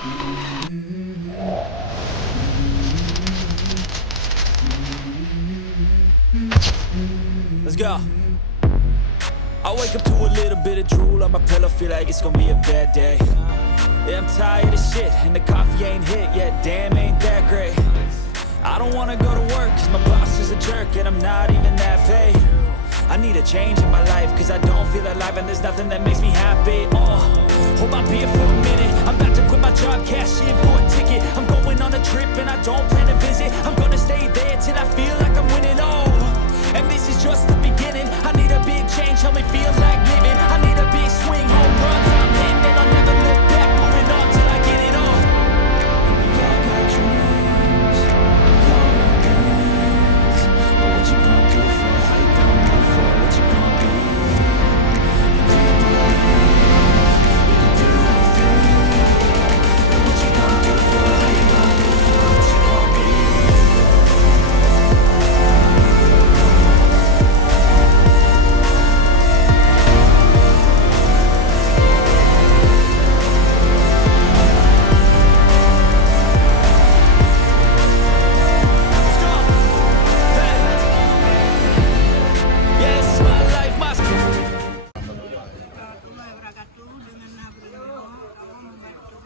Let's go. I wake up to a little bit of drool on my pillow, feel like it's gonna be a bad day. Yeah, I'm tired of shit, and the coffee ain't hit yet, damn, ain't that great. I don't wanna go to work, cause my boss is a jerk, and I'm not even that paid. I need a change in my life, cause I don't feel alive, and there's nothing that makes me happy. Hold my beer for a minute, I'm about to quit my job, cash in for a ticket. I'm going on a trip, and I don't plan to visit. I'm gonna stay there till I feel like I'm winning, and this is just the beginning. I need a big change, help me feel like living. I need a big swing, home runs, I'm hitting, and I'll never look back, moving on till I get it all. We all got dreams, we all want things, but what you gonna do for it? How you gonna move for it? What you gonna be? And do you believe you can do anything? And what you gonna do for it? How you gonna move for it? What you gonna be? Dengan Brimob, kamu membantu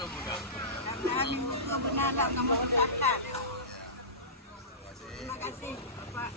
masyarakat. Karena minggu itu benar kamu usahakan. Terima kasih Bapak.